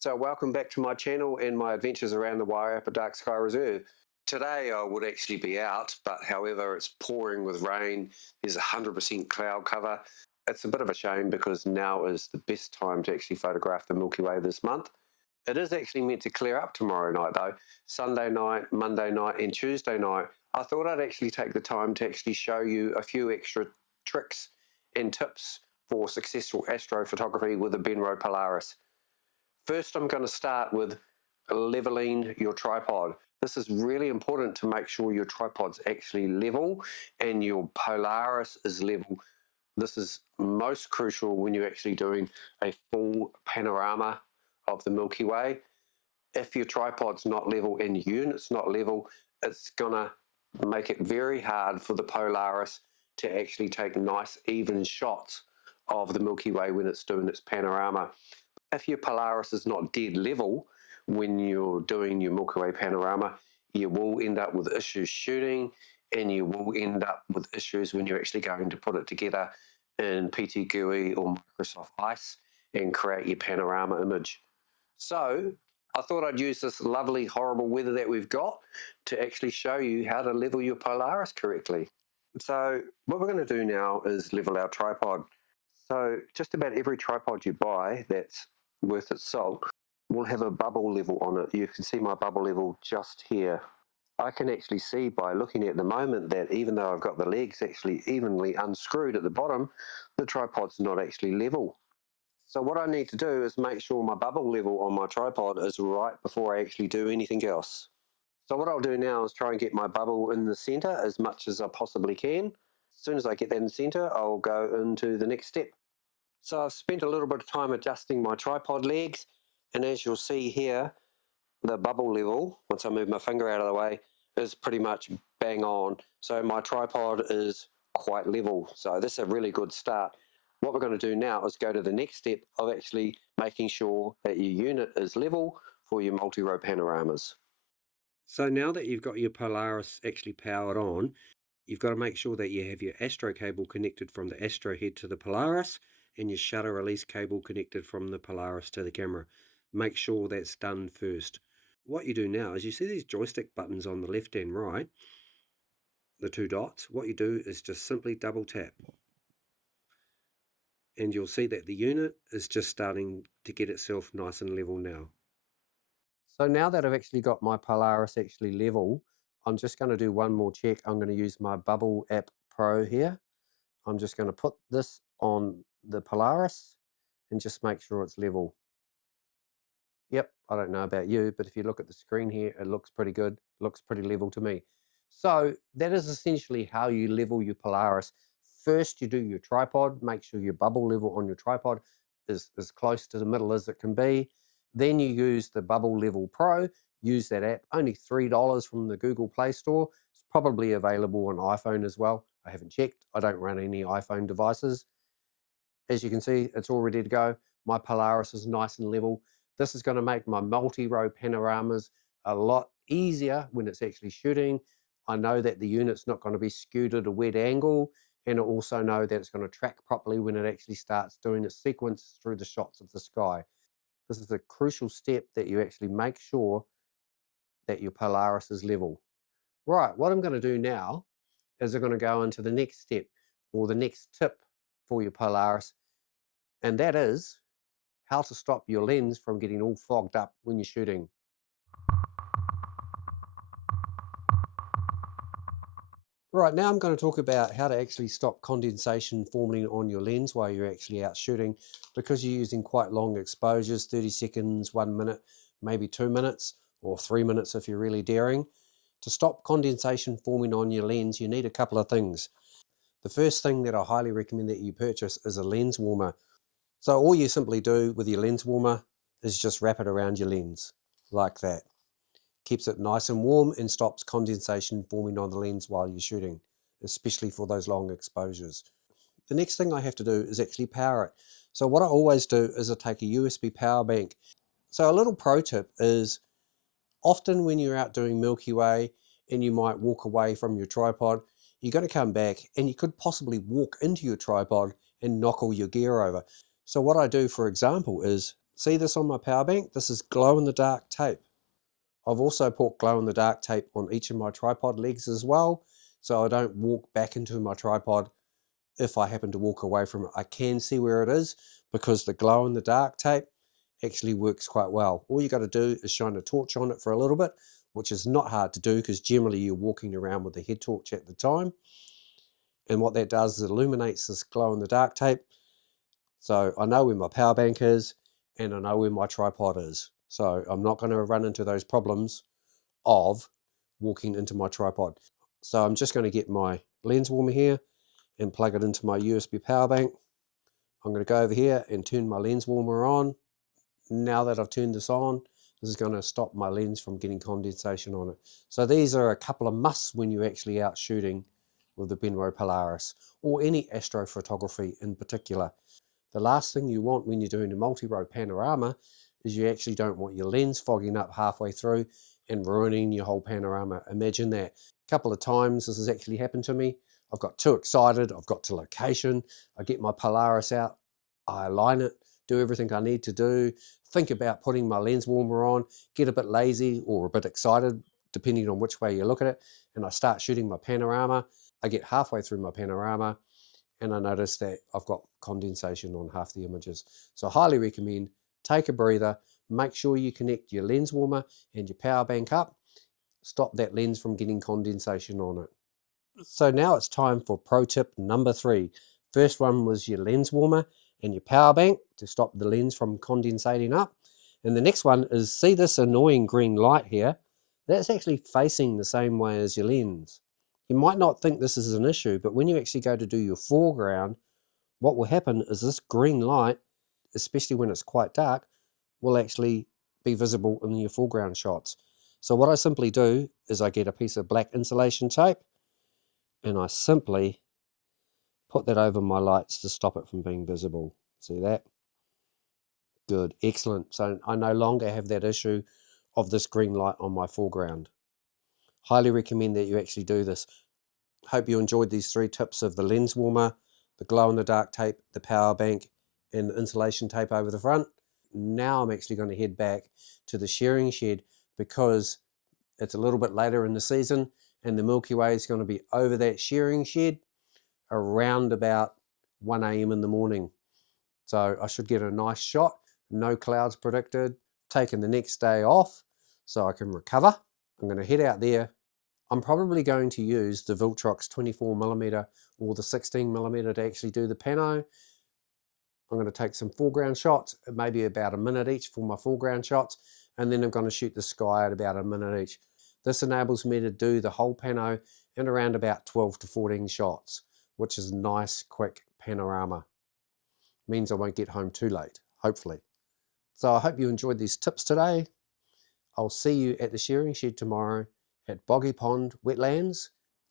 So welcome back to my channel and my adventures around the Wairarapa Dark Sky Reserve. Today I would actually be out, but however it's pouring with rain, there's 100% cloud cover. It's a bit of a shame because now is the best time to actually photograph the Milky Way this month. It is actually meant to clear up tomorrow night though, Sunday night, Monday night and Tuesday night. I thought I'd actually take the time to actually show you a few extra tricks and tips for successful astrophotography with the Benro Polaris. First, I'm going to start with leveling your tripod. This is really important to make sure your tripod's actually level and your Polaris is level. This is most crucial when you're actually doing a full panorama of the Milky Way. If your tripod's not level and your unit's not level, it's going to make it very hard for the Polaris to actually take nice even shots of the Milky Way when it's doing its panorama. If your Polaris is not dead level when you're doing your Milky Way panorama, you will end up with issues shooting, and you will end up with issues when you're actually going to put it together in PT-GUI or Microsoft Ice and create your panorama image. So I thought I'd use this lovely, horrible weather that we've got to actually show you how to level your Polaris correctly. So what we're going to do now is level our tripod. So just about every tripod you buy that's worth its salt will have a bubble level on it. You can see my bubble level just here. I can actually see by looking at the moment that even though I've got the legs actually evenly unscrewed at the bottom, the tripod's not actually level. So what I need to do is make sure my bubble level on my tripod is right before I actually do anything else. So what I'll do now is try and get my bubble in the center as much as I possibly can. As soon as I get that in the center, I'll go into the next step. So I've spent a little bit of time adjusting my tripod legs, and as you'll see here, the bubble level, once I move my finger out of the way, is pretty much bang on. So my tripod is quite level. So this is a really good start. What we're going to do now is go to the next step of actually making sure that your unit is level for your multi-row panoramas. So now that you've got your Polaris actually powered on, you've got to make sure that you have your Astro cable connected from the Astro head to the Polaris and your shutter release cable connected from the Polaris to the camera. Make sure that's done first. What you do now is you see these joystick buttons on the left and right, the two dots. What you do is just simply double tap. And you'll see that the unit is just starting to get itself nice and level now. So now that I've actually got my Polaris actually level, I'm just going to do one more check. I'm going to use my Bubble App Pro here. I'm just going to put this on the Polaris and just make sure it's level. Yep, I don't know about you, but if you look at the screen here, it looks pretty good. It looks pretty level to me. So that is essentially how you level your Polaris. First, you do your tripod, make sure your bubble level on your tripod is as close to the middle as it can be. Then you use the Bubble Level Pro, use that app, only $3 from the Google Play Store. It's probably available on iPhone as well. I haven't checked. I don't run any iPhone devices. As you can see, it's all ready to go. My Polaris is nice and level. This is going to make my multi-row panoramas a lot easier when it's actually shooting. I know that the unit's not going to be skewed at a weird angle, and I also know that it's going to track properly when it actually starts doing its sequence through the shots of the sky. This is a crucial step that you actually make sure that your Polaris is level. Right, what I'm going to do now is I'm going to go into the next step or the next tip for your Polaris, and that is how to stop your lens from getting all fogged up when you're shooting. Right, now I'm going to talk about how to actually stop condensation forming on your lens while you're actually out shooting, because you're using quite long exposures, 30 seconds, 1 minute, maybe 2 minutes, or 3 minutes if you're really daring. To stop condensation forming on your lens, you need a couple of things. The first thing that I highly recommend that you purchase is a lens warmer. So all you simply do with your lens warmer is just wrap it around your lens, like that. Keeps it nice and warm and stops condensation forming on the lens while you're shooting, especially for those long exposures. The next thing I have to do is actually power it. So what I always do is I take a USB power bank. So a little pro tip is, often when you're out doing Milky Way and you might walk away from your tripod, you're going to come back and you could possibly walk into your tripod and knock all your gear over. So what I do, for example, is See this on my power bank? This is glow-in-the-dark tape. I've also put glow-in-the-dark tape on each of my tripod legs as well, so I don't walk back into my tripod. If I happen to walk away from it, I can see where it is, because the glow-in-the-dark tape actually works quite well. All you got to do is shine a torch on it for a little bit, which is not hard to do because generally you're walking around with the head torch at the time. And what that does is it illuminates this glow-in-the-dark tape. So I know where my power bank is and I know where my tripod is. So I'm not going to run into those problems of walking into my tripod. So I'm just going to get my lens warmer here and plug it into my USB power bank. I'm going to go over here and turn my lens warmer on. Now that I've turned this on, this is going to stop my lens from getting condensation on it. So these are a couple of musts when you're actually out shooting with the Benro Polaris, or any astrophotography in particular. The last thing you want when you're doing a multi-row panorama is you actually don't want your lens fogging up halfway through and ruining your whole panorama. Imagine that. A couple of times this has actually happened to me. I've got too excited, I've got to location, I get my Polaris out, I align it, do everything I need to do, think about putting my lens warmer on, get a bit lazy or a bit excited, depending on which way you look at it, and I start shooting my panorama. I get halfway through my panorama and I notice that I've got condensation on half the images. So I highly recommend take a breather, make sure you connect your lens warmer and your power bank up, stop that lens from getting condensation on it. So now it's time for pro tip number 3. First one was your lens warmer and your power bank to stop the lens from condensating up. And the next one is, see this annoying green light here? That's actually facing the same way as your lens. You might not think this is an issue, but when you actually go to do your foreground, what will happen is this green light, especially when it's quite dark, will actually be visible in your foreground shots. So what I simply do is I get a piece of black insulation tape and I simply put that over my lights to stop it from being visible. See that? Good, excellent. So I no longer have that issue of this green light on my foreground. Highly recommend that you actually do this. Hope you enjoyed these 3 tips of the lens warmer, the glow-in-the-dark tape, the power bank, and the insulation tape over the front. Now I'm actually going to head back to the shearing shed because it's a little bit later in the season and the Milky Way is going to be over that shearing shed around about 1 a.m. in the morning. So I should get a nice shot, no clouds predicted, taking the next day off so I can recover. I'm going to head out there. I'm probably going to use the Viltrox 24mm or the 16mm to actually do the pano. I'm going to take some foreground shots, maybe about a minute each for my foreground shots, and then I'm going to shoot the sky at about a minute each. This enables me to do the whole pano in around about 12 to 14 shots, which is a nice quick panorama. Means I won't get home too late, hopefully. So I hope you enjoyed these tips today. I'll see you at the shearing shed tomorrow at Boggy Pond Wetlands,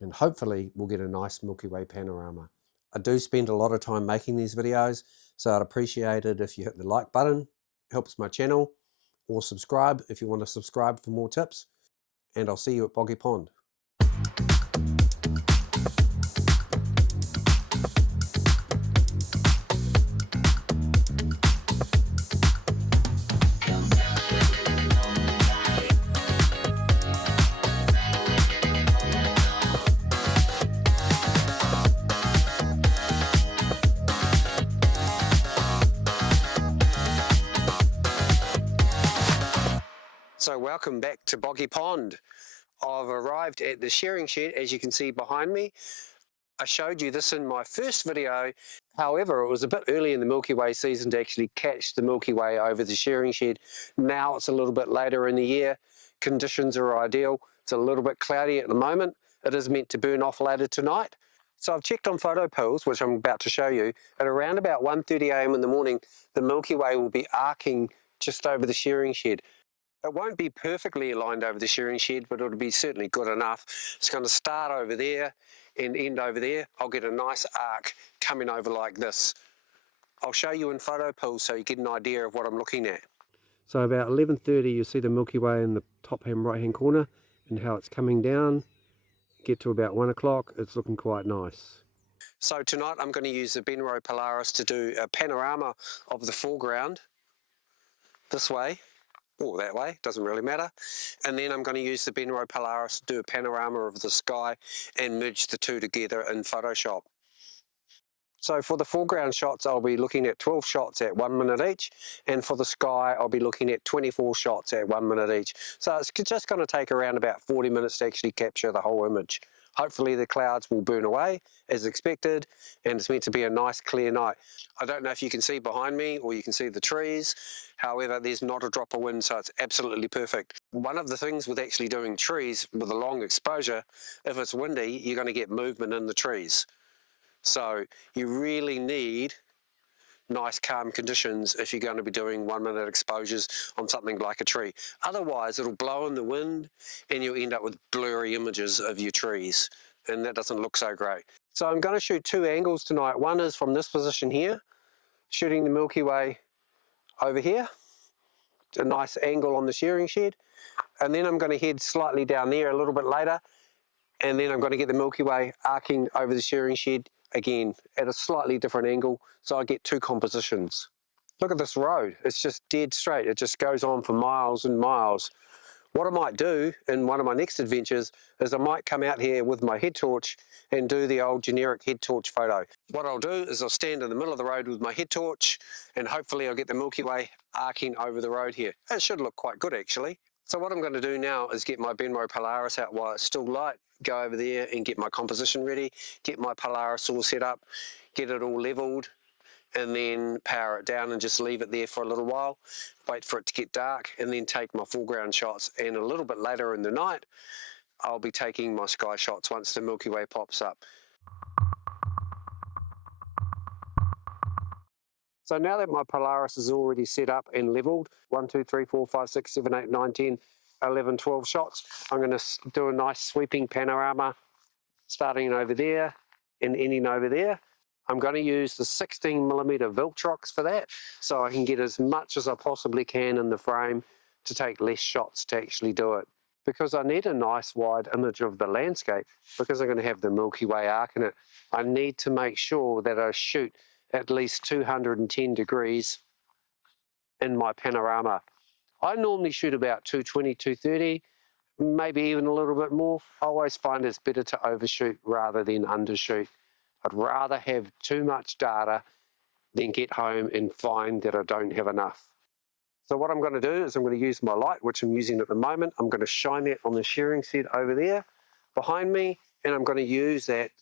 and hopefully we'll get a nice Milky Way panorama. I do spend a lot of time making these videos, so I'd appreciate it if you hit the like button. It helps my channel, or subscribe if you want to subscribe for more tips, and I'll see you at Boggy Pond. So welcome back to Boggy Pond. I've arrived at the shearing shed, as you can see behind me. I showed you this in my first video. However, it was a bit early in the Milky Way season to actually catch the Milky Way over the shearing shed. Now it's a little bit later in the year. Conditions are ideal. It's a little bit cloudy at the moment. It is meant to burn off later tonight. So I've checked on photo pills, which I'm about to show you. At around about 1:30 a.m. in the morning, the Milky Way will be arcing just over the shearing shed. It won't be perfectly aligned over the shearing shed, but it'll be certainly good enough. It's going to start over there and end over there. I'll get a nice arc coming over like this. I'll show you in photo pills so you get an idea of what I'm looking at. So about 11:30 you see the Milky Way in the top hand right hand corner and how it's coming down. Get to about 1 o'clock, it's looking quite nice. So tonight I'm going to use the Benro Polaris to do a panorama of the foreground. this way or that way, doesn't really matter. And then I'm going to use the Benro Polaris to do a panorama of the sky and merge the two together in Photoshop. So for the foreground shots, I'll be looking at 12 shots at 1 minute each, and for the sky, I'll be looking at 24 shots at 1 minute each. So it's just going to take around about 40 minutes to actually capture the whole image. Hopefully the clouds will burn away as expected, and it's meant to be a nice clear night. I don't know if you can see behind me or you can see the trees. However, there's not a drop of wind, so it's absolutely perfect. One of the things with actually doing trees with a long exposure, if it's windy, you're going to get movement in the trees. So you really need nice calm conditions if you're going to be doing 1 minute exposures on something like a tree. Otherwise it'll blow in the wind and you'll end up with blurry images of your trees, and that doesn't look so great. So I'm going to shoot two angles tonight. One is from this position here, shooting the Milky Way over here, a nice angle on the shearing shed, and then I'm going to head slightly down there a little bit later, and then I'm going to get the Milky Way arcing over the shearing shed again at a slightly different angle, so I get two compositions. Look at this road, it's just dead straight, it just goes on for miles and miles. What I might do in one of my next adventures is I might come out here with my head torch and do the old generic head torch photo. What I'll do is I'll stand in the middle of the road with my head torch, and hopefully I'll get the Milky Way arcing over the road here. It should look quite good actually. So what I'm going to do now is get my Benro Polaris out while it's still light, go over there and get my composition ready, get my Polaris all set up, get it all leveled, and then power it down and just leave it there for a little while, wait for it to get dark, and then take my foreground shots. And a little bit later in the night, I'll be taking my sky shots once the Milky Way pops up. So now that my Polaris is already set up and leveled, 1, 2, 3, 4, 5, 6, 7, 8, 9, 10, 11, 12 shots, I'm going to do a nice sweeping panorama starting over there and ending over there. I'm going to use the 16mm Viltrox for that, so I can get as much as I possibly can in the frame to take less shots to actually do it. Because I need a nice wide image of the landscape, because I'm going to have the Milky Way arc in it, I need to make sure that I shoot at least 210 degrees in my panorama. I normally shoot about 220, 230, maybe even a little bit more. I always find it's better to overshoot rather than undershoot. I'd rather have too much data than get home and find that I don't have enough. So what I'm going to do is I'm going to use my light, which I'm using at the moment. I'm going to shine that on the shearing shed over there behind me, and I'm going to use that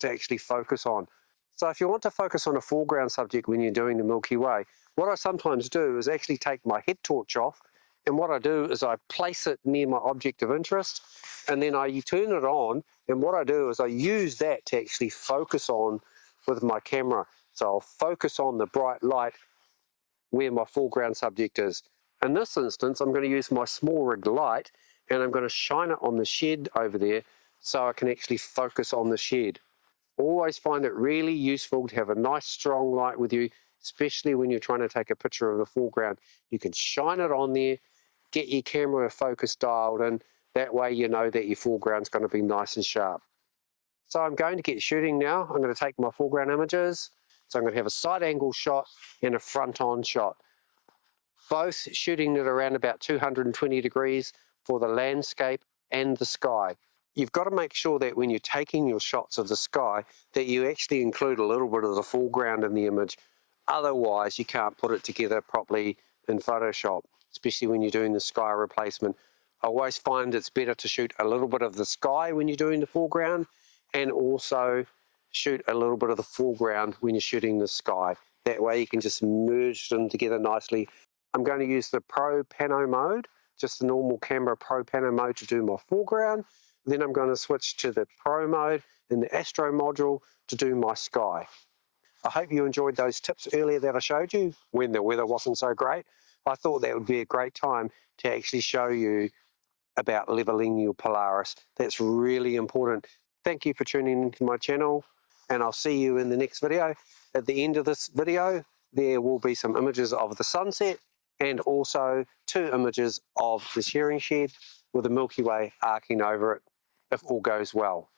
to actually focus on. So if you want to focus on a foreground subject when you're doing the Milky Way, what I sometimes do is actually take my head torch off, and what I do is I place it near my object of interest, and then I turn it on, and what I do is I use that to actually focus on with my camera. So I'll focus on the bright light where my foreground subject is. In this instance, I'm going to use my small rig light, and I'm going to shine it on the shed over there so I can actually focus on the shed. Always find it really useful to have a nice strong light with you, especially when you're trying to take a picture of the foreground. You can shine it on there, get your camera focus dialed in, that way you know that your foreground's going to be nice and sharp. So I'm going to get shooting now. I'm going to take my foreground images. So I'm going to have a side angle shot and a front on shot. Both shooting at around about 220 degrees for the landscape and the sky. You've got to make sure that when you're taking your shots of the sky that you actually include a little bit of the foreground in the image. Otherwise you can't put it together properly in Photoshop, especially when you're doing the sky replacement. I always find it's better to shoot a little bit of the sky when you're doing the foreground, and also shoot a little bit of the foreground when you're shooting the sky. That way you can just merge them together nicely. I'm going to use the Pro Pano mode, just the normal camera Pro Pano mode to do my foreground. Then I'm going to switch to the Pro mode in the Astro module to do my sky. I hope you enjoyed those tips earlier that I showed you when the weather wasn't so great. I thought that would be a great time to actually show you about leveling your Polaris. That's really important. Thank you for tuning into my channel, and I'll see you in the next video. At the end of this video, there will be some images of the sunset and also 2 images of the shearing shed with the Milky Way arcing over it if all goes well.